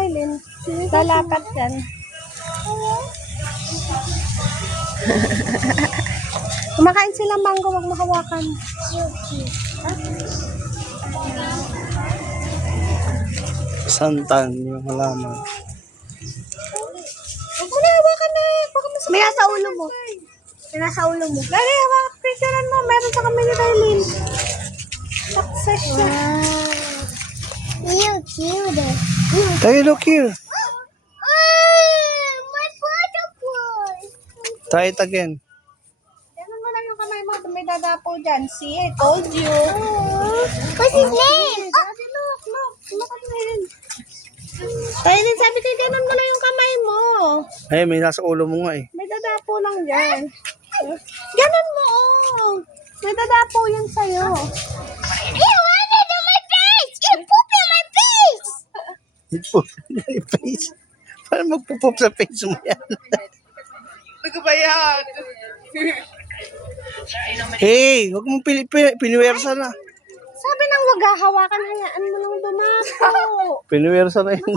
Aileen. Lalapat yan. Kumakain sila mango, wag mahawakan. Santan yung halaman. Huwag mo na hawakan na. Baka masakit. May nasa ulo mo. May nasa ulo mo. Dali, hawak. Picturean mo. Meron sa kami ni Aileen. Success siya. You cute. Hey, look here. My butterfly. Try it again. Ganun mo lang yung kamay mo. May dadapo dyan. See, I told you. What's his name? Daddy, look. Look at Aileen. Aileen, sabi ko, ganun mo lang yung kamay mo. Ay, may nasa ulo mo nga eh. May dadapo lang dyan. Ganun mo, oh. May dadapo yan sa'yo. You wanted on my face. You pooped in my face. Ipop na yung face. Paano magpupop sa face mo yan? Ano ba yan? Hey, huwag mong piniwersa na. Sabi nang wag hahawakan, hayaan mo lang dumapo. Piniwersa na yung